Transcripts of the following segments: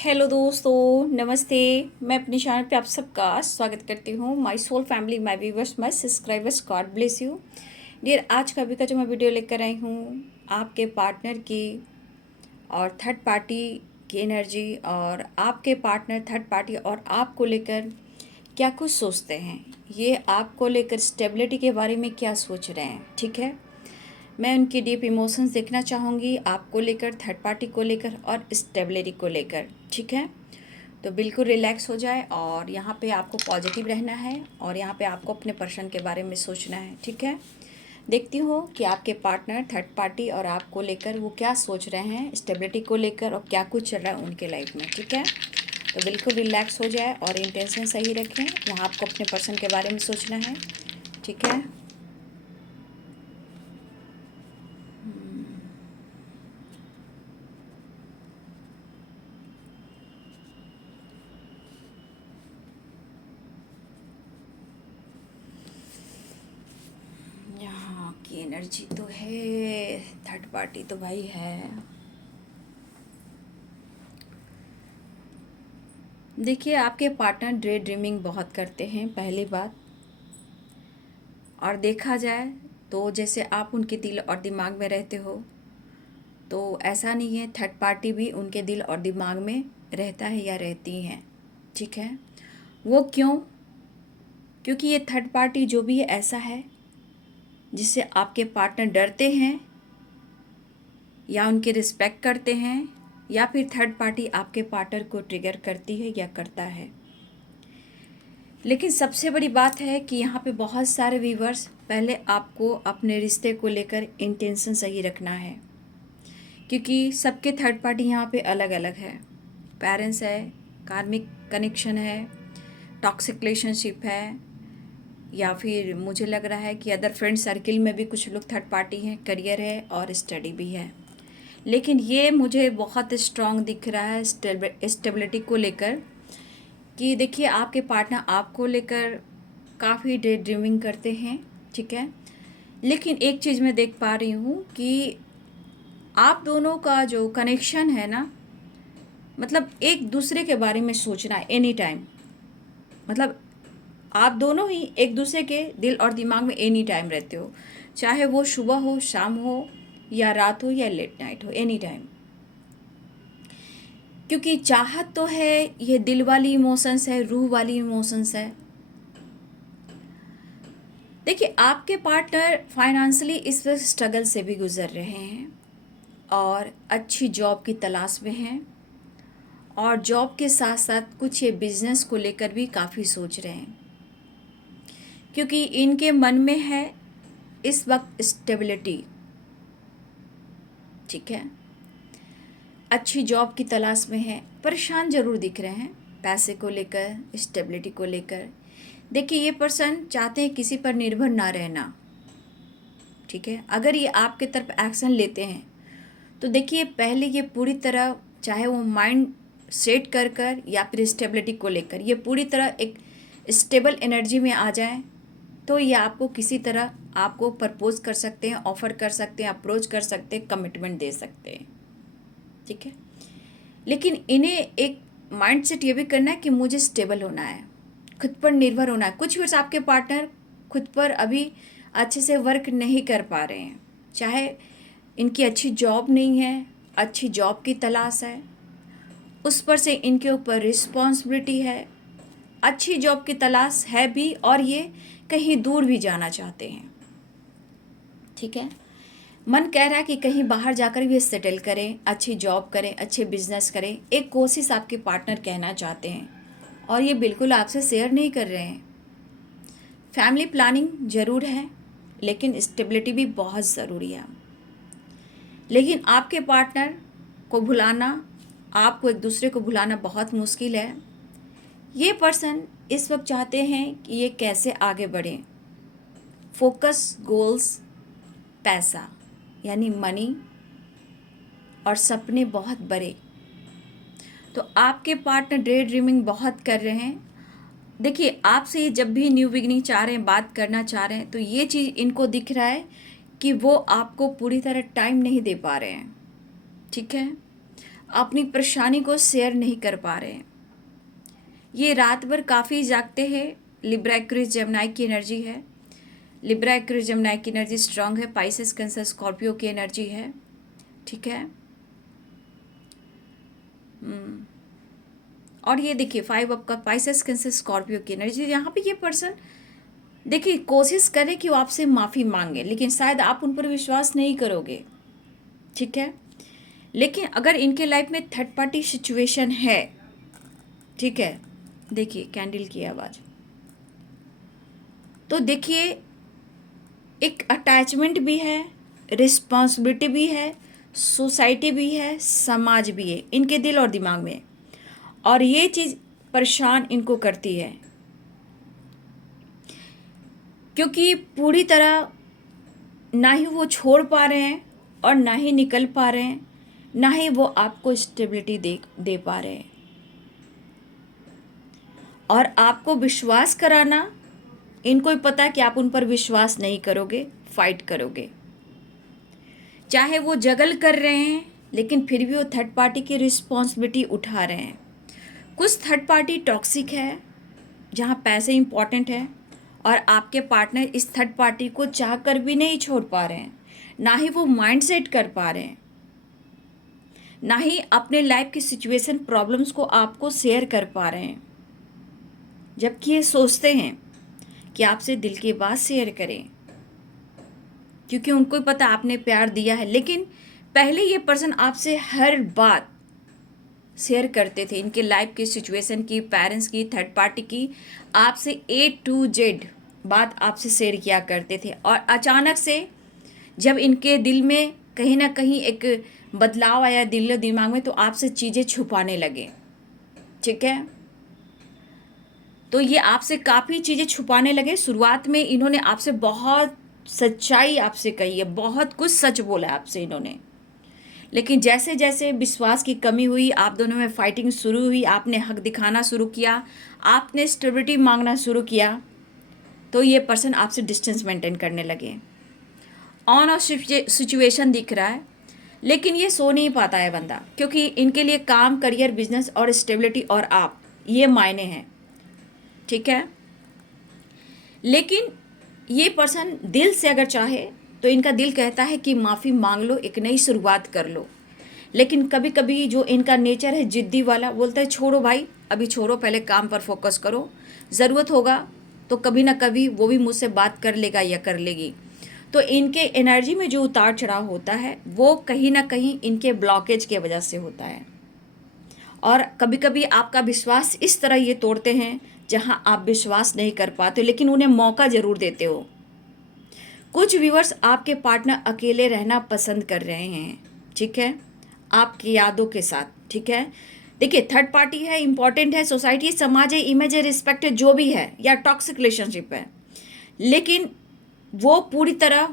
Hello दोस्तों, नमस्ते। मैं अपने चैनल पे आप सबका स्वागत करती हूँ। My soul family, my viewers, my subscribers, God bless you dear. आज का अभी का जो मैं वीडियो लेकर आई हूँ, आपके पार्टनर की और थर्ड पार्टी की एनर्जी, और आपके पार्टनर थर्ड पार्टी और आपको लेकर क्या कुछ सोचते हैं, ये आपको लेकर स्टेबिलिटी के बारे में क्या सोच रहे हैं। ठीक है, मैं उनकी डीप इमोशंस देखना चाहूँगी, आपको लेकर, थर्ड पार्टी को लेकर और स्टेबिलिटी को लेकर। ठीक है, तो बिल्कुल रिलैक्स हो जाए, और यहाँ पे आपको पॉजिटिव रहना है, और यहाँ पे आपको अपने पर्सन के बारे में सोचना है। ठीक है, देखती हूँ कि आपके पार्टनर थर्ड पार्टी और आपको लेकर वो क्या सोच रहे हैं, स्टेबिलिटी को लेकर, और क्या कुछ चल रहा है उनके लाइफ में। ठीक है, तो बिल्कुल रिलैक्स हो जाए और इंटेंशन सही रखें। यहाँ आपको अपने पर्सन के बारे में सोचना है। ठीक है, यहाँ की एनर्जी तो है, थर्ड पार्टी तो भाई है। देखिए, आपके पार्टनर डे ड्रीमिंग बहुत करते हैं, पहली बात। और देखा जाए तो जैसे आप उनके दिल और दिमाग में रहते हो, तो ऐसा नहीं है, थर्ड पार्टी भी उनके दिल और दिमाग में रहता है या रहती हैं। ठीक है, वो क्यों? क्योंकि ये थर्ड पार्टी जो भी है ऐसा है जिससे आपके पार्टनर डरते हैं, या उनकी रिस्पेक्ट करते हैं, या फिर थर्ड पार्टी आपके पार्टनर को ट्रिगर करती है या करता है। लेकिन सबसे बड़ी बात है कि यहाँ पे बहुत सारे व्यूवर्स, पहले आपको अपने रिश्ते को लेकर इंटेंशन सही रखना है, क्योंकि सबके थर्ड पार्टी यहाँ पे अलग अलग है। पेरेंट्स है, कार्मिक कनेक्शन है, टॉक्सिक रिलेशनशिप है, या फिर मुझे लग रहा है कि अदर फ्रेंड सर्किल में भी कुछ लोग थर्ड पार्टी हैं, करियर है और स्टडी भी है। लेकिन ये मुझे बहुत स्ट्रांग दिख रहा है स्टेबिलिटी को लेकर, कि देखिए आपके पार्टनर आपको लेकर काफ़ी डे ड्रीमिंग करते हैं। ठीक है, लेकिन एक चीज़ मैं देख पा रही हूँ कि आप दोनों का जो कनेक्शन है ना, मतलब एक दूसरे के बारे में सोचना है एनी टाइम। मतलब आप दोनों ही एक दूसरे के दिल और दिमाग में एनी टाइम रहते हो, चाहे वो सुबह हो, शाम हो, या रात हो, या लेट नाइट हो, एनी टाइम। क्योंकि चाहत तो है, ये दिल वाली इमोशंस है, रूह वाली इमोशंस है। देखिए, आपके पार्टनर फाइनेंशियली इस वक्त स्ट्रगल से भी गुजर रहे हैं, और अच्छी जॉब की तलाश में हैं, और जॉब के साथ साथ कुछ ये बिजनेस को लेकर भी काफ़ी सोच रहे हैं, क्योंकि इनके मन में है इस वक्त स्टेबिलिटी। ठीक है, अच्छी जॉब की तलाश में है, परेशान ज़रूर दिख रहे हैं पैसे को लेकर, स्टेबिलिटी को लेकर। देखिए, ये पर्सन चाहते हैं किसी पर निर्भर ना रहना। ठीक है, अगर ये आपके तरफ एक्शन लेते हैं तो देखिए, पहले ये पूरी तरह, चाहे वो माइंड सेट कर कर या फिर स्टेबिलिटी को लेकर, ये पूरी तरह एक स्टेबल एनर्जी में आ जाए, तो ये आपको किसी तरह आपको प्रपोज कर सकते हैं, ऑफ़र कर सकते हैं, अप्रोच कर सकते हैं, कमिटमेंट दे सकते हैं। ठीक है, लेकिन इन्हें एक माइंड सेट ये भी करना है कि मुझे स्टेबल होना है, खुद पर निर्भर होना है। कुछ वर्ष आपके पार्टनर खुद पर अभी अच्छे से वर्क नहीं कर पा रहे हैं, चाहे इनकी अच्छी जॉब नहीं है, अच्छी जॉब की तलाश है, उस पर से इनके ऊपर रिस्पॉन्सिबिलिटी है, अच्छी जॉब की तलाश है भी, और ये कहीं दूर भी जाना चाहते हैं। ठीक है, मन कह रहा है कि कहीं बाहर जाकर भी सेटल करें, अच्छी जॉब करें, अच्छे बिजनेस करें, एक कोशिश आपके पार्टनर कहना चाहते हैं, और ये बिल्कुल आपसे शेयर नहीं कर रहे हैं। फैमिली प्लानिंग ज़रूर है, लेकिन स्टेबिलिटी भी बहुत ज़रूरी है। लेकिन आपके पार्टनर को भुलाना, आपको एक दूसरे को भुलाना बहुत मुश्किल है। ये पर्सन इस वक्त चाहते हैं कि ये कैसे आगे बढ़ें, फोकस, गोल्स, पैसा यानी मनी, और सपने बहुत बड़े। तो आपके पार्टनर डे ड्रीमिंग बहुत कर रहे हैं। देखिए, आपसे ये जब भी न्यू बिगनिंग चाह रहे हैं, बात करना चाह रहे हैं, तो ये चीज़ इनको दिख रहा है कि वो आपको पूरी तरह टाइम नहीं दे पा रहे हैं। ठीक है, अपनी परेशानी को शेयर नहीं कर पा रहे हैं। ये रात भर काफ़ी जागते हैं। लिब्रा एक्वेरियस जेमिनी की एनर्जी है। लिब्रा एक्वेरियस जेमिनी की एनर्जी स्ट्रांग है। पाइसेस कैंसर स्कॉर्पियो की एनर्जी है। ठीक है। और ये देखिए 5 अप का पाइसेस कैंसर स्कॉर्पियो की एनर्जी। यहाँ पे ये पर्सन देखिए कोशिश करे कि वो आपसे माफ़ी मांगे, लेकिन शायद आप उन पर विश्वास नहीं करोगे। ठीक है। लेकिन अगर इनके लाइफ में थर्ड पार्टी सिचुएशन है, ठीक है, देखिए कैंडल की आवाज़, तो देखिए एक अटैचमेंट भी है, रिस्पॉन्सिबिलिटी भी है, सोसाइटी भी है, समाज भी है इनके दिल और दिमाग में। और ये चीज़ परेशान इनको करती है, क्योंकि पूरी तरह ना ही वो छोड़ पा रहे हैं और ना ही निकल पा रहे हैं, ना ही वो आपको स्टेबिलिटी दे पा रहे हैं। और आपको विश्वास कराना, इनको ही पता है कि आप उन पर विश्वास नहीं करोगे, फाइट करोगे। चाहे वो जगल कर रहे हैं, लेकिन फिर भी वो थर्ड पार्टी की रिस्पॉन्सिबिलिटी उठा रहे हैं। कुछ थर्ड पार्टी टॉक्सिक है, जहाँ पैसे इंपॉर्टेंट है, और आपके पार्टनर इस थर्ड पार्टी को चाह कर भी नहीं छोड़ पा रहे हैं, ना ही वो माइंड सेट कर पा रहे हैं, ना ही अपने लाइफ की सिचुएशन प्रॉब्लम्स को आपको शेयर कर पा रहे हैं। जबकि ये सोचते हैं कि आपसे दिल की बात शेयर करें, क्योंकि उनको ही पता आपने प्यार दिया है। लेकिन पहले ये पर्सन आपसे हर बात शेयर करते थे, इनके लाइफ की सिचुएशन की, पेरेंट्स की, थर्ड पार्टी की, आपसे A to Z बात आपसे शेयर किया करते थे। और अचानक से जब इनके दिल में कहीं ना कहीं एक बदलाव आया दिल और दिमाग में, तो आपसे चीज़ें छुपाने लगे। ठीक है। तो ये आपसे काफ़ी चीज़ें छुपाने लगे। शुरुआत में इन्होंने आपसे बहुत सच्चाई आपसे कही है, बहुत कुछ सच बोला है आपसे इन्होंने, लेकिन जैसे जैसे विश्वास की कमी हुई, आप दोनों में फाइटिंग शुरू हुई, आपने हक दिखाना शुरू किया, आपने स्टेबिलिटी मांगना शुरू किया, तो ये पर्सन आपसे डिस्टेंस मेंटेन करने लगे। ऑन ऑफ सिचुएशन दिख रहा है, लेकिन ये सो नहीं पाता है बंदा, क्योंकि इनके लिए काम, करियर, बिजनेस और स्टेबिलिटी और आप, ये मायने हैं। ठीक है। लेकिन ये पर्सन दिल से अगर चाहे तो इनका दिल कहता है कि माफ़ी मांग लो, एक नई शुरुआत कर लो। लेकिन कभी कभी जो इनका नेचर है जिद्दी वाला, बोलता है छोड़ो भाई, अभी छोड़ो, पहले काम पर फोकस करो, ज़रूरत होगा तो कभी ना कभी वो भी मुझसे बात कर लेगा या कर लेगी। तो इनके एनर्जी में जो उतार चढ़ाव होता है, वो कहीं ना कहीं इनके ब्लॉकेज के वजह से होता है। और कभी कभी आपका विश्वास इस तरह ये तोड़ते हैं जहां आप विश्वास नहीं कर पाते, लेकिन उन्हें मौका ज़रूर देते हो। कुछ व्यूअर्स आपके पार्टनर अकेले रहना पसंद कर रहे हैं। ठीक है। आपकी यादों के साथ। ठीक है। देखिए थर्ड पार्टी है, इंपॉर्टेंट है, सोसाइटी, समाज है, इमेज है, रिस्पेक्ट है, जो भी है, या टॉक्सिक रिलेशनशिप है, लेकिन वो पूरी तरह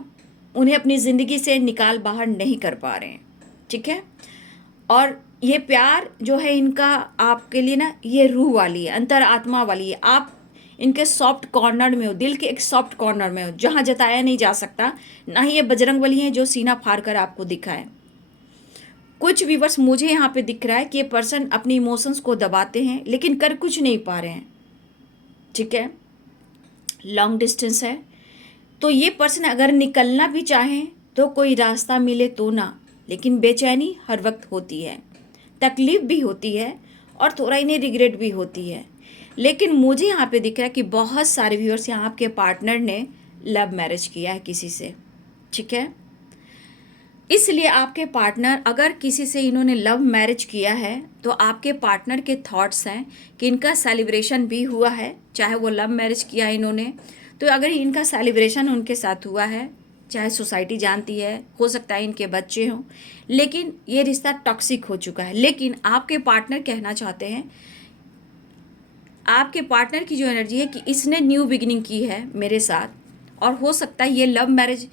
उन्हें अपनी ज़िंदगी से निकाल बाहर नहीं कर पा रहे हैं। ठीक है। और ये प्यार जो है इनका आपके लिए ना, ये रूह वाली है, अंतर आत्मा वाली है। आप इनके सॉफ्ट कॉर्नर में हो, दिल के एक सॉफ्ट कॉर्नर में हो, जहाँ जताया नहीं जा सकता। ना ही ये बजरंगबली हैं जो सीना फाड़ कर आपको दिखाए। कुछ व्यूअर्स मुझे यहाँ पे दिख रहा है कि ये पर्सन अपनी इमोशंस को दबाते हैं, लेकिन कर कुछ नहीं पा रहे हैं। ठीक है। लॉन्ग डिस्टेंस है, तो ये पर्सन अगर निकलना भी चाहें तो कोई रास्ता मिले तो ना, लेकिन बेचैनी हर वक्त होती है, तकलीफ भी होती है, और थोड़ा इन्हें रिग्रेट भी होती है। लेकिन मुझे यहाँ पे दिख रहा है कि बहुत सारे व्यूअर्स, यहाँ आपके पार्टनर ने लव मैरिज किया है किसी से। ठीक है। इसलिए आपके पार्टनर, अगर किसी से इन्होंने लव मैरिज किया है, तो आपके पार्टनर के थॉट्स हैं कि इनका सेलिब्रेशन भी हुआ है, चाहे वो लव मैरिज किया है इन्होंने, तो अगर इनका सेलिब्रेशन उनके साथ हुआ है, चाहे सोसाइटी जानती है, हो सकता है इनके बच्चे हों, लेकिन ये रिश्ता टॉक्सिक हो चुका है। लेकिन आपके पार्टनर कहना चाहते हैं, आपके पार्टनर की जो एनर्जी है कि इसने न्यू बिगिनिंग की है मेरे साथ, और हो सकता है ये लव मैरिज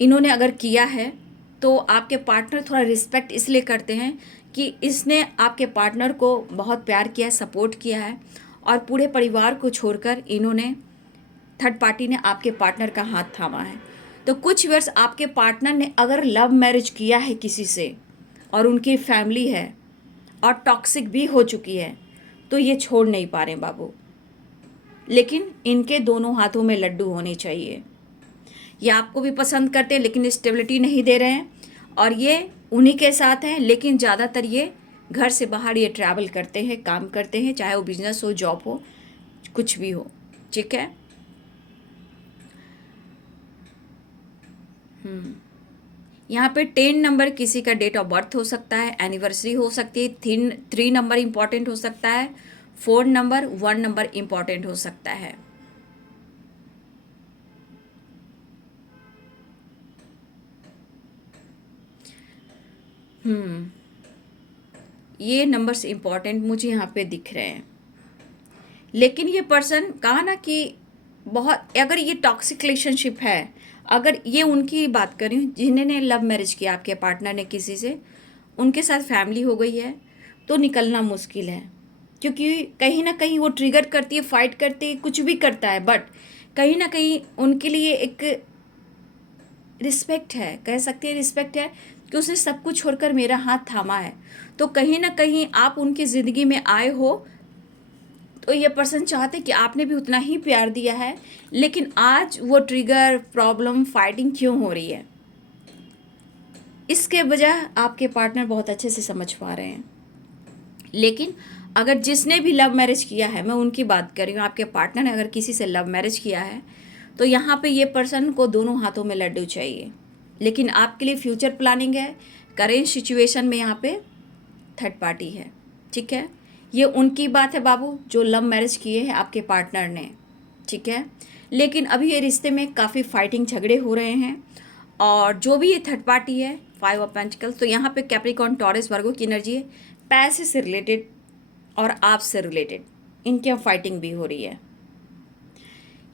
इन्होंने अगर किया है, तो आपके पार्टनर थोड़ा रिस्पेक्ट इसलिए करते हैं कि इसने आपके पार्टनर को बहुत प्यार किया है, सपोर्ट किया है, और पूरे परिवार को छोड़कर इन्होंने, थर्ड पार्टी ने आपके पार्टनर का हाथ थामा है। तो कुछ वर्ष आपके पार्टनर ने अगर लव मैरिज किया है किसी से और उनकी फैमिली है, और टॉक्सिक भी हो चुकी है, तो ये छोड़ नहीं पा रहे बाबू। लेकिन इनके दोनों हाथों में लड्डू होने चाहिए। ये आपको भी पसंद करते हैं लेकिन स्टेबिलिटी नहीं दे रहे हैं, और ये उन्हीं के साथ हैं, लेकिन ज़्यादातर ये घर से बाहर ये ट्रैवल करते हैं, काम करते हैं, चाहे वो बिजनेस हो, जॉब हो, कुछ भी हो। ठीक है। यहाँ पे 10 नंबर किसी का डेट ऑफ बर्थ हो सकता है, एनिवर्सरी हो सकती है, 3 नंबर इम्पॉर्टेंट हो सकता है, 4 नंबर, 1 नंबर इम्पॉर्टेंट हो सकता है। ये नंबर्स इम्पॉर्टेंट मुझे यहाँ पे दिख रहे हैं। लेकिन ये पर्सन कहा ना कि बहुत, अगर ये टॉक्सिक रिलेशनशिप है, अगर ये उनकी बात कर रही हूँ जिन्होंने लव मैरिज किया, आपके पार्टनर ने किसी से, उनके साथ फैमिली हो गई है, तो निकलना मुश्किल है। क्योंकि कहीं ना कहीं वो ट्रिगर करती है, फाइट करती है, कुछ भी करता है, बट कहीं ना कहीं उनके लिए एक रिस्पेक्ट है, कह सकते हैं रिस्पेक्ट है, कि उसने सब कुछ छोड़कर मेरा हाथ थामा है। तो कहीं ना कहीं आप उनकी ज़िंदगी में आए हो, तो ये पर्सन चाहते कि आपने भी उतना ही प्यार दिया है, लेकिन आज वो ट्रिगर, प्रॉब्लम, फाइटिंग क्यों हो रही है, इसके वजह आपके पार्टनर बहुत अच्छे से समझ पा रहे हैं। लेकिन अगर जिसने भी लव मैरिज किया है, मैं उनकी बात कर रही हूँ, आपके पार्टनर ने अगर किसी से लव मैरिज किया है, तो यहाँ पे ये पर्सन को दोनों हाथों में लड्डू चाहिए। लेकिन आपके लिए फ्यूचर प्लानिंग है, करेंट सिचुएशन में यहाँ पे थर्ड पार्टी है। ठीक है। ये उनकी बात है बाबू, जो लव मैरिज किए हैं आपके पार्टनर ने। ठीक है। लेकिन अभी ये रिश्ते में काफ़ी फाइटिंग, झगड़े हो रहे हैं, और जो भी ये थर्ड पार्टी है, 5 ऑफ पेंटिकल्स, तो यहाँ पे कैप्रिकॉर्न, टॉरस, वर्गो की एनर्जी है, पैसे से रिलेटेड और आपसे रिलेटेड इनके यहाँ फाइटिंग भी हो रही है।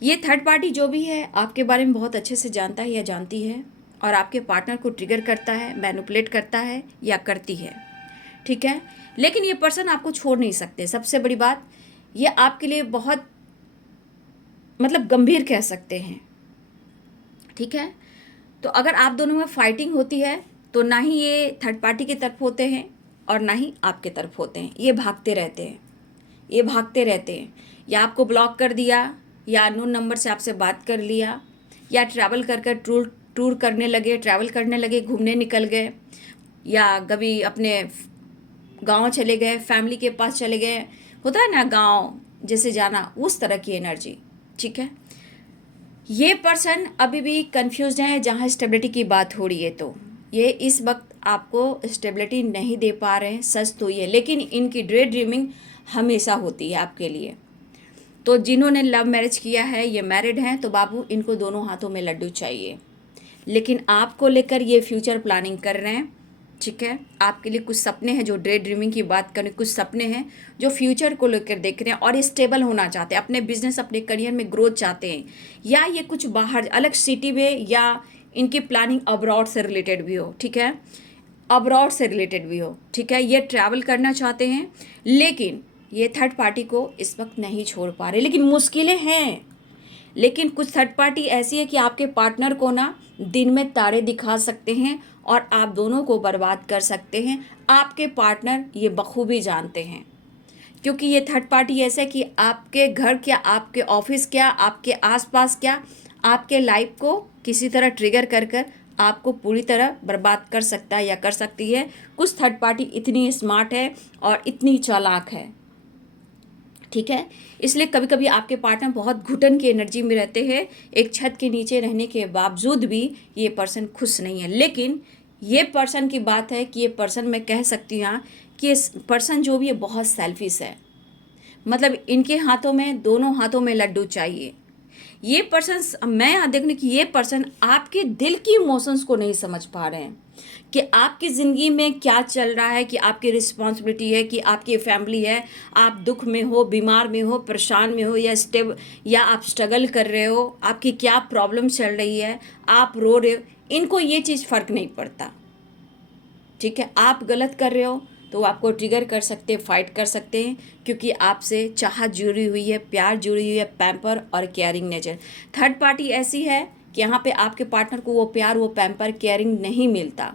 ये थर्ड पार्टी जो भी है आपके बारे में बहुत अच्छे से जानता है या जानती है, और आपके पार्टनर को ट्रिगर करता है, मैनिपुलेट करता है या करती है। ठीक है। लेकिन ये पर्सन आपको छोड़ नहीं सकते। सबसे बड़ी बात, ये आपके लिए बहुत मतलब गंभीर कह सकते हैं। ठीक है। तो अगर आप दोनों में फाइटिंग होती है, तो ना ही ये थर्ड पार्टी की तरफ होते हैं और ना ही आपके तरफ होते हैं। ये भागते रहते हैं, ये भागते रहते हैं। या आपको ब्लॉक कर दिया, या अननोन नंबर से आपसे बात कर लिया, या ट्रैवल कर कर टूर करने लगे, ट्रैवल करने लगे, घूमने निकल गए, या कभी अपने गांव चले गए, फैमिली के पास चले गए, होता है ना गांव जैसे जाना, उस तरह की एनर्जी। ठीक है। ये पर्सन अभी भी कंफ्यूज है जहाँ स्टेबिलिटी की बात हो रही है, तो ये इस वक्त आपको स्टेबिलिटी नहीं दे पा रहे हैं, सच तो ये। लेकिन इनकी डे ड्रीमिंग हमेशा होती है आपके लिए। तो जिन्होंने लव मैरिज किया है, ये मैरिड हैं, तो बाबू इनको दोनों हाथों में लड्डू चाहिए। लेकिन आपको लेकर ये फ्यूचर प्लानिंग कर रहे हैं। ठीक है। आपके लिए कुछ सपने हैं, जो डे ड्रीमिंग की बात करें, कुछ सपने हैं जो फ्यूचर को लेकर देख रहे हैं, और स्टेबल होना चाहते हैं, अपने बिजनेस, अपने करियर में ग्रोथ चाहते हैं, या ये कुछ बाहर अलग सिटी में, या इनकी प्लानिंग अब्रॉड से रिलेटेड भी हो। ठीक है। अब्रॉड से रिलेटेड भी हो। ठीक है। ये ट्रैवल करना चाहते हैं, लेकिन ये थर्ड पार्टी को इस वक्त नहीं छोड़ पा रहे। लेकिन मुश्किलें हैं, लेकिन कुछ थर्ड पार्टी ऐसी है कि आपके पार्टनर को ना दिन में तारे दिखा सकते हैं और आप दोनों को बर्बाद कर सकते हैं। आपके पार्टनर ये बखूबी जानते हैं, क्योंकि ये थर्ड पार्टी ऐसा है कि आपके घर क्या, आपके ऑफिस क्या, आपके आसपास क्या, आपके लाइफ को किसी तरह ट्रिगर कर कर आपको पूरी तरह बर्बाद कर सकता है या कर सकती है। कुछ थर्ड पार्टी इतनी स्मार्ट है और इतनी चालाक है। ठीक है। इसलिए कभी कभी आपके पार्टनर बहुत घुटन की एनर्जी में रहते हैं, एक छत के नीचे रहने के बावजूद भी ये पर्सन खुश नहीं है। लेकिन ये पर्सन की बात है कि ये पर्सन, मैं कह सकती हूँ कि ये पर्सन जो भी है बहुत सेल्फिश है। मतलब इनके हाथों में, दोनों हाथों में लड्डू चाहिए। ये पर्सन, मैं यहाँ देखने की, ये पर्सन आपके दिल की इमोशंस को नहीं समझ पा रहे हैं कि आपकी ज़िंदगी में क्या चल रहा है, कि आपकी रिस्पॉन्सिबिलिटी है, कि आपकी फैमिली है, आप दुख में हो, बीमार में हो, परेशान में हो, या आप स्ट्रगल कर रहे हो, आपकी क्या प्रॉब्लम चल रही है, आप रो रहे हो, इनको ये चीज़ फ़र्क नहीं पड़ता। ठीक है। आप गलत कर रहे हो तो आपको ट्रिगर कर सकते हैं, फाइट कर सकते हैं, क्योंकि आपसे चाहत जुड़ी हुई है, प्यार जुड़ी हुई है, पैम्पर और केयरिंग नेचर। थर्ड पार्टी ऐसी है कि यहाँ पे आपके पार्टनर को वो प्यार, वो पैम्पर, केयरिंग नहीं मिलता।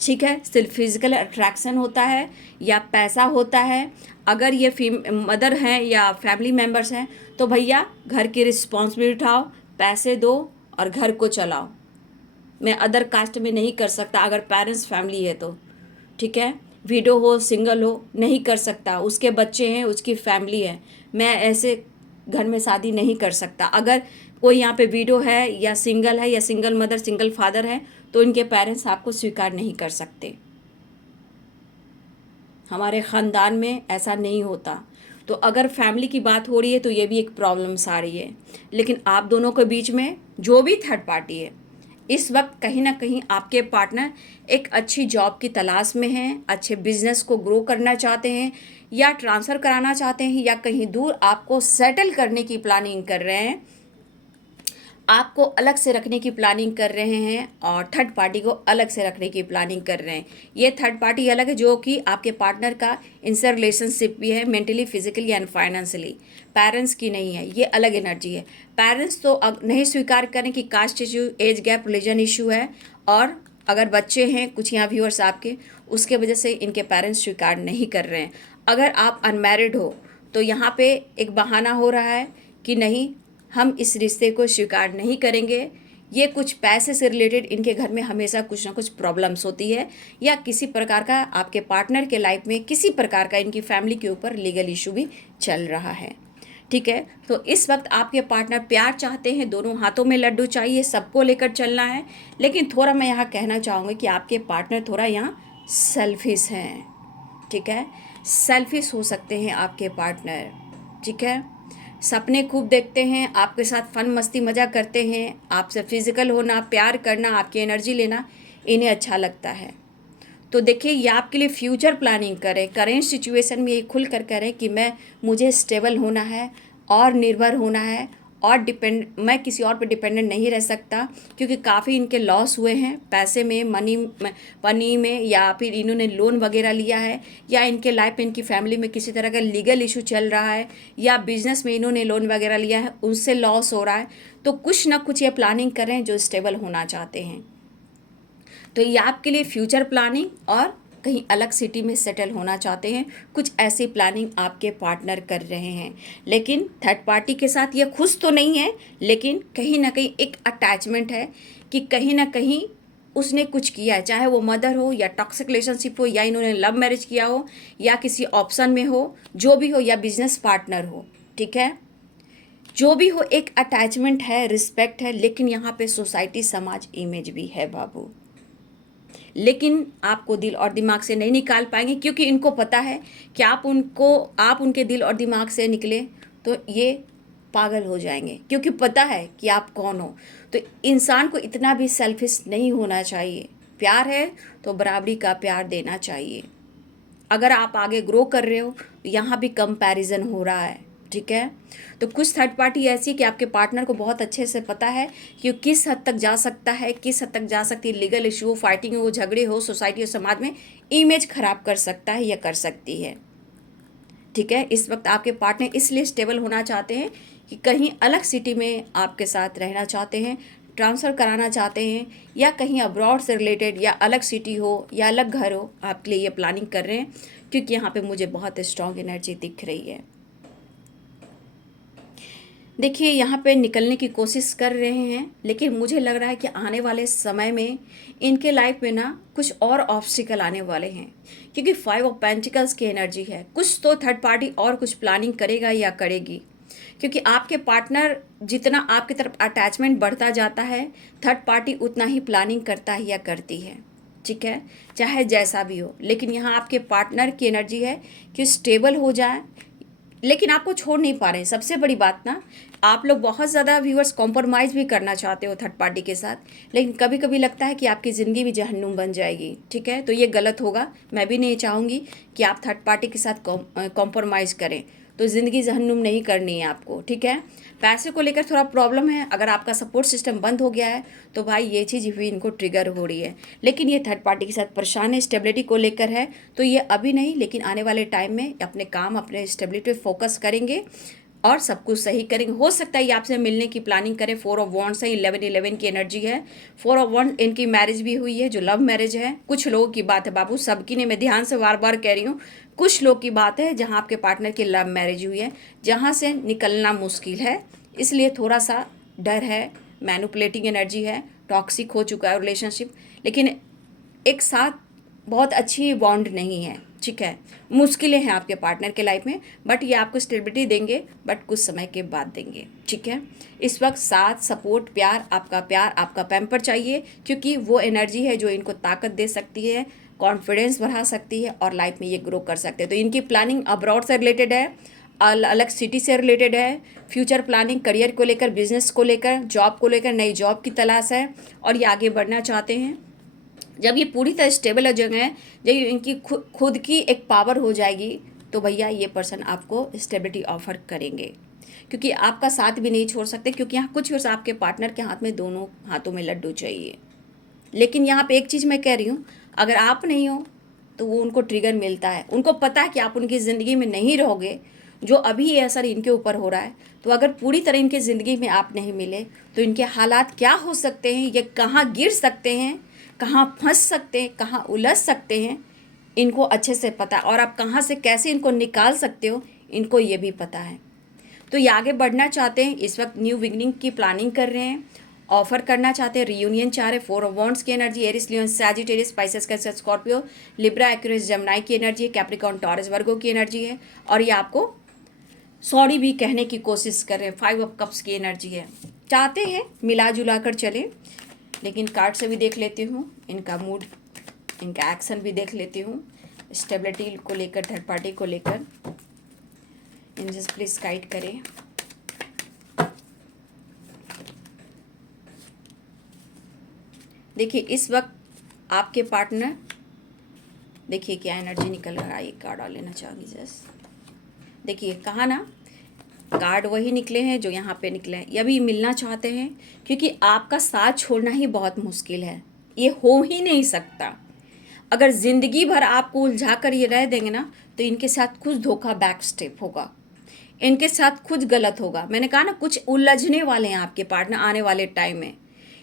ठीक है, सिर्फ फिजिकल अट्रैक्शन होता है या पैसा होता है। अगर ये मदर हैं या फैमिली मेम्बर्स हैं तो भैया घर की रिस्पॉन्सिबिलिटी उठाओ, पैसे दो और घर को चलाओ। मैं अदर कास्ट में नहीं कर सकता अगर पेरेंट्स फैमिली है तो, ठीक है, विडो हो सिंगल हो नहीं कर सकता, उसके बच्चे हैं उसकी फैमिली है, मैं ऐसे घर में शादी नहीं कर सकता। अगर कोई यहाँ पे विडो है या सिंगल मदर सिंगल फादर है तो इनके पेरेंट्स आपको स्वीकार नहीं कर सकते। हमारे ख़ानदान में ऐसा नहीं होता। तो अगर फैमिली की बात हो रही है तो ये भी एक प्रॉब्लम्स आ रही है। लेकिन आप दोनों के बीच में जो भी थर्ड पार्टी है, इस वक्त कहीं ना कहीं आपके पार्टनर एक अच्छी जॉब की तलाश में हैं, अच्छे बिजनेस को ग्रो करना चाहते हैं या ट्रांसफ़र कराना चाहते हैं या कहीं दूर आपको सेटल करने की प्लानिंग कर रहे हैं, आपको अलग से रखने की प्लानिंग कर रहे हैं और थर्ड पार्टी को अलग से रखने की प्लानिंग कर रहे हैं। ये थर्ड पार्टी अलग है जो कि आपके पार्टनर का इनसे रिलेशनशिप भी है, mentally physically and financially, parents की नहीं है, ये अलग एनर्जी है। पेरेंट्स तो अब नहीं स्वीकार करें कि caste issue, age gap, religion issue है, और अगर बच्चे हैं कुछ यहाँ व्यूअर्स आपके, उसके वजह से इनके पेरेंट्स स्वीकार नहीं कर रहे हैं। अगर आप अनमैरिड हो तो यहाँ पे एक बहाना हो रहा है कि नहीं, हम इस रिश्ते को स्वीकार नहीं करेंगे। ये कुछ पैसे से रिलेटेड इनके घर में हमेशा कुछ ना कुछ प्रॉब्लम्स होती है या किसी प्रकार का आपके पार्टनर के लाइफ में किसी प्रकार का इनकी फैमिली के ऊपर लीगल इशू भी चल रहा है, ठीक है। तो इस वक्त आपके पार्टनर प्यार चाहते हैं, दोनों हाथों में लड्डू चाहिए, सबको लेकर चलना है। लेकिन थोड़ा मैं यहाँ कहना चाहूँगी कि आपके पार्टनर थोड़ा यहाँ सेल्फिश हैं, ठीक है, सेल्फिश हो सकते हैं आपके पार्टनर, ठीक है। सपने खूब देखते हैं, आपके साथ फन मस्ती मज़ा करते हैं, आपसे फिजिकल होना, प्यार करना, आपकी एनर्जी लेना इन्हें अच्छा लगता है। तो देखिए, ये आपके लिए फ्यूचर प्लानिंग करें, करेंट सिचुएशन में ये खुल कर करें कि मुझे स्टेबल होना है और निर्भर होना है और मैं किसी और पे डिपेंडेंट नहीं रह सकता, क्योंकि काफ़ी इनके लॉस हुए हैं पैसे में, मनी में, या फिर इन्होंने लोन वगैरह लिया है, या इनके लाइफ में इनकी फैमिली में किसी तरह का लीगल इशू चल रहा है, या बिजनेस में इन्होंने लोन वगैरह लिया है उससे लॉस हो रहा है। तो कुछ ना कुछ ये प्लानिंग करें जो स्टेबल होना चाहते हैं। तो ये आपके लिए फ्यूचर प्लानिंग और कहीं अलग सिटी में सेटल होना चाहते हैं, कुछ ऐसी प्लानिंग आपके पार्टनर कर रहे हैं। लेकिन थर्ड पार्टी के साथ ये खुश तो नहीं है, लेकिन कहीं ना कहीं एक अटैचमेंट है कि कहीं ना कहीं उसने कुछ किया है, चाहे वो मदर हो या टॉक्सिक रिलेशनशिप हो या इन्होंने लव मैरिज किया हो या किसी ऑप्शन में हो, जो भी हो, या बिजनेस पार्टनर हो, ठीक है, जो भी हो, एक अटैचमेंट है, रिस्पेक्ट है। लेकिन यहाँ पे सोसाइटी, समाज, इमेज भी है बाबू। लेकिन आपको दिल और दिमाग से नहीं निकाल पाएंगे, क्योंकि इनको पता है कि आप उनके दिल और दिमाग से निकले तो ये पागल हो जाएंगे, क्योंकि पता है कि आप कौन हो। तो इंसान को इतना भी सेल्फिश नहीं होना चाहिए। प्यार है तो बराबरी का प्यार देना चाहिए। अगर आप आगे ग्रो कर रहे हो तो यहाँ भी कंपैरिजन हो रहा है, ठीक है। तो कुछ थर्ड पार्टी ऐसी कि आपके पार्टनर को बहुत अच्छे से पता है कि किस हद तक जा सकता है, किस हद तक जा सकती है, लीगल इशू हो, फाइटिंग हो, झगड़े हो, सोसाइटी और समाज में इमेज खराब कर सकता है या कर सकती है, ठीक है। इस वक्त आपके पार्टनर इसलिए स्टेबल होना चाहते हैं कि कहीं अलग सिटी में आपके साथ रहना चाहते हैं, ट्रांसफ़र कराना चाहते हैं, या कहीं अब्रॉड से रिलेटेड या अलग सिटी हो या अलग घर हो, आपके लिए ये प्लानिंग कर रहे हैं, क्योंकि यहाँ पे मुझे बहुत स्ट्रॉन्ग एनर्जी दिख रही है। देखिए, यहाँ पे निकलने की कोशिश कर रहे हैं, लेकिन मुझे लग रहा है कि आने वाले समय में इनके लाइफ में ना कुछ और ऑब्स्टिकल आने वाले हैं, क्योंकि 5 ऑफ पेंटिकल्स की एनर्जी है। कुछ तो थर्ड पार्टी और कुछ प्लानिंग करेगा या करेगी, क्योंकि आपके पार्टनर जितना आपकी तरफ अटैचमेंट बढ़ता जाता है, थर्ड पार्टी उतना ही प्लानिंग करता है या करती है, ठीक है, चाहे जैसा भी हो। लेकिन यहाँ आपके पार्टनर की एनर्जी है कि स्टेबल हो जाए, लेकिन आपको छोड़ नहीं पा रहे हैं। सबसे बड़ी बात ना, आप लोग बहुत ज़्यादा व्यूअर्स कॉम्प्रोमाइज़ भी करना चाहते हो थर्ड पार्टी के साथ, लेकिन कभी कभी लगता है कि आपकी ज़िंदगी भी जहन्नुम बन जाएगी, ठीक है। तो ये गलत होगा। मैं भी नहीं चाहूँगी कि आप थर्ड पार्टी के साथ कॉम्प्रोमाइज़ करें, तो ज़िंदगी जहन्नुम नहीं करनी है आपको, ठीक है। पैसे को लेकर थोड़ा प्रॉब्लम है, अगर आपका सपोर्ट सिस्टम बंद हो गया है तो भाई ये चीज़ भी इनको ट्रिगर हो रही है। लेकिन ये थर्ड पार्टी के साथ परेशान है, स्टेबिलिटी को लेकर है, तो ये अभी नहीं, लेकिन आने वाले टाइम में अपने काम, अपने स्टेबिलिटी पे फोकस करेंगे और सब कुछ सही करेंगे। हो सकता है ये आपसे मिलने की प्लानिंग करें। 4 ऑफ वॉन्ड्स है, 11 की एनर्जी है। 4 ऑफ वॉन्ड, इनकी मैरिज भी हुई है, जो लव मैरिज है। कुछ लोगों की बात है बाबू, सबकी नहीं, मैं ध्यान से बार बार कह रही हूँ, कुछ लोग की बात है जहाँ आपके पार्टनर की लव मैरिज हुई है, जहाँ से निकलना मुश्किल है, इसलिए थोड़ा सा डर है, मैनिपुलेटिंग एनर्जी है, टॉक्सिक हो चुका है रिलेशनशिप, लेकिन एक साथ बहुत अच्छी बॉन्ड नहीं है, ठीक है। मुश्किलें हैं आपके पार्टनर के लाइफ में, बट ये आपको स्टेबिलिटी देंगे, बट कुछ समय के बाद देंगे, ठीक है। इस वक्त साथ, सपोर्ट, प्यार, आपका पैम्पर चाहिए, क्योंकि वो एनर्जी है जो इनको ताकत दे सकती है, कॉन्फिडेंस बढ़ा सकती है और लाइफ में ये ग्रो कर सकते हैं। तो इनकी प्लानिंग अब्रॉड से रिलेटेड है, अलग सिटी से रिलेटेड है, फ्यूचर प्लानिंग, करियर को लेकर, बिजनेस को लेकर, जॉब को लेकर, नई जॉब की तलाश है और ये आगे बढ़ना चाहते हैं। जब ये पूरी तरह स्टेबल हो जाएंगे, जब इनकी खुद की एक पावर हो जाएगी, तो भैया ये पर्सन आपको स्टेबिलिटी ऑफर करेंगे, क्योंकि आपका साथ भी नहीं छोड़ सकते, क्योंकि यहाँ कुछ वर्ष आपके पार्टनर के हाथ में, दोनों हाथों में लड्डू चाहिए। लेकिन यहाँ पे एक चीज़ मैं कह रही हूँ, अगर आप नहीं हो तो वो उनको ट्रिगर मिलता है, उनको पता है कि आप उनकी ज़िंदगी में नहीं रहोगे, जो अभी ये असर इनके ऊपर हो रहा है। तो अगर पूरी तरह इनके ज़िंदगी में आप नहीं मिले तो इनके हालात क्या हो सकते हैं, ये कहाँ गिर सकते हैं, कहाँ फंस सकते हैं, कहाँ उलझ सकते हैं, इनको अच्छे से पता है। और आप कहाँ से कैसे इनको निकाल सकते हो, इनको ये भी पता है। तो ये आगे बढ़ना चाहते हैं, इस वक्त न्यू बिगनिंग की प्लानिंग कर रहे हैं, ऑफर करना चाहते हैं, रियूनियन चाह रहे हैं। 4 ऑफ वॉन्ड्स की energy, Aries, Leo, Sagittarius, Pisces, Cancer, Scorpio, Libra, Aquarius, Gemini की एनर्जी है, कैप्रिकॉर्न, टॉरस, वर्गो की एनर्जी है। और ये आपको सॉरी भी कहने की कोशिश कर रहे हैं। 5 ऑफ कप्स की एनर्जी है, चाहते हैं मिला जुला कर चले। लेकिन कार्ड से भी देख लेती हूँ इनका मूड, इनका एक्शन भी देख लेती हूँ, स्टेबिलिटी को लेकर, थर्ड पार्टी को लेकर। एंजल्स प्लीज गाइड करें। देखिए इस वक्त आपके पार्टनर, देखिए क्या एनर्जी निकल रहा है, एक कार्ड और लेना चाहूँगी जस्ट। देखिए कहा ना, कार्ड वही निकले हैं जो यहाँ पे निकले हैं। ये भी मिलना चाहते हैं, क्योंकि आपका साथ छोड़ना ही बहुत मुश्किल है, ये हो ही नहीं सकता। अगर ज़िंदगी भर आपको उलझा कर ये रह देंगे ना, तो इनके साथ कुछ धोखा, बैक स्टेप होगा, इनके साथ कुछ गलत होगा। मैंने कहा ना, कुछ उलझने वाले हैं आपके पार्टनर आने वाले टाइम में,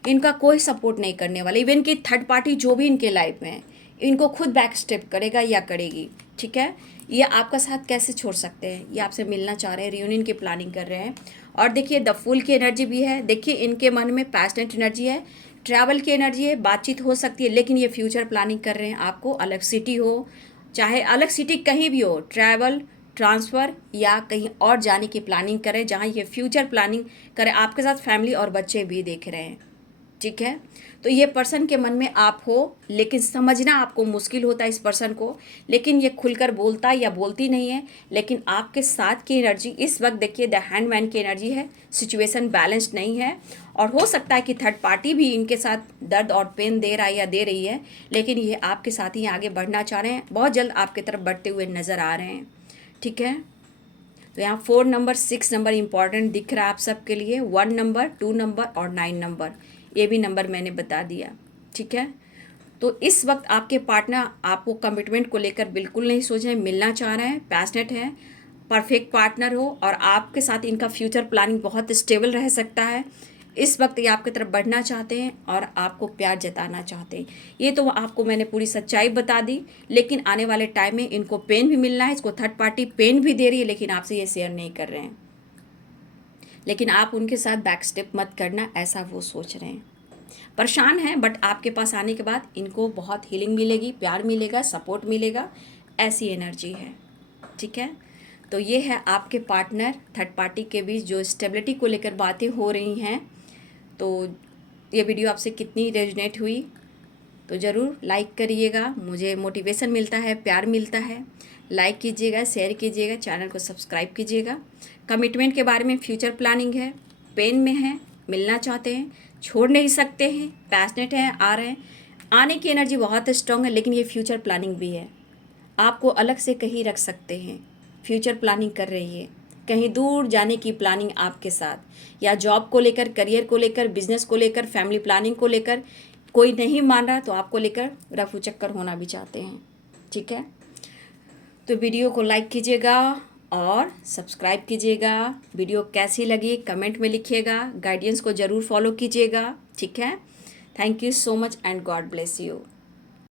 इनका कोई सपोर्ट नहीं करने वाला। इवन की थर्ड पार्टी जो भी इनके लाइफ में है, इनको खुद बैक स्टेप करेगा या करेगी, ठीक है। ये आपका साथ कैसे छोड़ सकते हैं, ये आपसे मिलना चाह रहे हैं, रियूनियन की प्लानिंग कर रहे हैं। और देखिए द फूल की एनर्जी भी है। देखिए इनके मन में पैशनेट एनर्जी है, ट्रैवल की एनर्जी है, बातचीत हो सकती है, लेकिन ये फ्यूचर प्लानिंग कर रहे हैं। आपको अलग सिटी हो, चाहे अलग सिटी कहीं भी हो, ट्रैवल, ट्रांसफ़र या कहीं और जाने की प्लानिंग करें, जहाँ ये फ्यूचर प्लानिंग करें। आपके साथ फैमिली और बच्चे भी देख रहे हैं, ठीक है। तो ये पर्सन के मन में आप हो, लेकिन समझना आपको मुश्किल होता है इस पर्सन को, लेकिन ये खुलकर बोलता या बोलती नहीं है। लेकिन आपके साथ की एनर्जी इस वक्त देखिए द हैंडमैन की एनर्जी है, सिचुएशन बैलेंस्ड नहीं है, और हो सकता है कि थर्ड पार्टी भी इनके साथ दर्द और पेन दे रहा है या दे रही है, लेकिन ये आपके साथ ही आगे बढ़ना चाह रहे हैं, बहुत जल्द आपकी तरफ बढ़ते हुए नज़र आ रहे हैं, ठीक है। तो यहाँ 4 नंबर, 6 नंबर इंपॉर्टेंट दिख रहा है आप सबके लिए, 1 नंबर, 2 नंबर और 9 नंबर, ये भी नंबर मैंने बता दिया, ठीक है। तो इस वक्त आपके पार्टनर आपको कमिटमेंट को लेकर बिल्कुल नहीं सोच रहे हैं, मिलना चाह रहे हैं, पैशनेट है, परफेक्ट पार्टनर हो, और आपके साथ इनका फ्यूचर प्लानिंग बहुत स्टेबल रह सकता है। इस वक्त ये आपकी तरफ बढ़ना चाहते हैं और आपको प्यार जताना चाहते हैं। ये तो आपको मैंने पूरी सच्चाई बता दी, लेकिन आने वाले टाइम में इनको पेन भी मिलना है, इसको थर्ड पार्टी पेन भी दे रही है, लेकिन आपसे ये शेयर नहीं कर रहे हैं। लेकिन आप उनके साथ बैक स्टेप मत करना, ऐसा वो सोच रहे हैं। परेशान हैं, बट आपके पास आने के बाद इनको बहुत हीलिंग मिलेगी, प्यार मिलेगा, सपोर्ट मिलेगा, ऐसी एनर्जी है, ठीक है। तो ये है आपके पार्टनर थर्ड पार्टी के बीच जो स्टेबिलिटी को लेकर बातें हो रही हैं। तो ये वीडियो आपसे कितनी रेजोनेट हुई, तो ज़रूर लाइक करिएगा, मुझे मोटिवेशन मिलता है, प्यार मिलता है। लाइक कीजिएगा, शेयर कीजिएगा, चैनल को सब्सक्राइब कीजिएगा। कमिटमेंट के बारे में, फ्यूचर प्लानिंग है, पेन में है, मिलना चाहते हैं, छोड़ नहीं सकते हैं, पैशनेट हैं, आ रहे हैं, आने की एनर्जी बहुत स्ट्रॉन्ग है, लेकिन ये फ्यूचर प्लानिंग भी है। आपको अलग से कहीं रख सकते हैं, फ्यूचर प्लानिंग कर रही है, कहीं दूर जाने की प्लानिंग आपके साथ, या जॉब को लेकर, करियर को लेकर, बिजनेस को लेकर, फैमिली प्लानिंग को लेकर। कोई नहीं मान रहा तो आपको लेकर रफू चक्कर होना भी चाहते हैं, ठीक है। तो वीडियो को लाइक कीजिएगा, और सब्सक्राइब कीजिएगा। वीडियो कैसी लगी कमेंट में लिखिएगा, गाइडेंस को ज़रूर फॉलो कीजिएगा, ठीक है। Thank you so much and God bless you.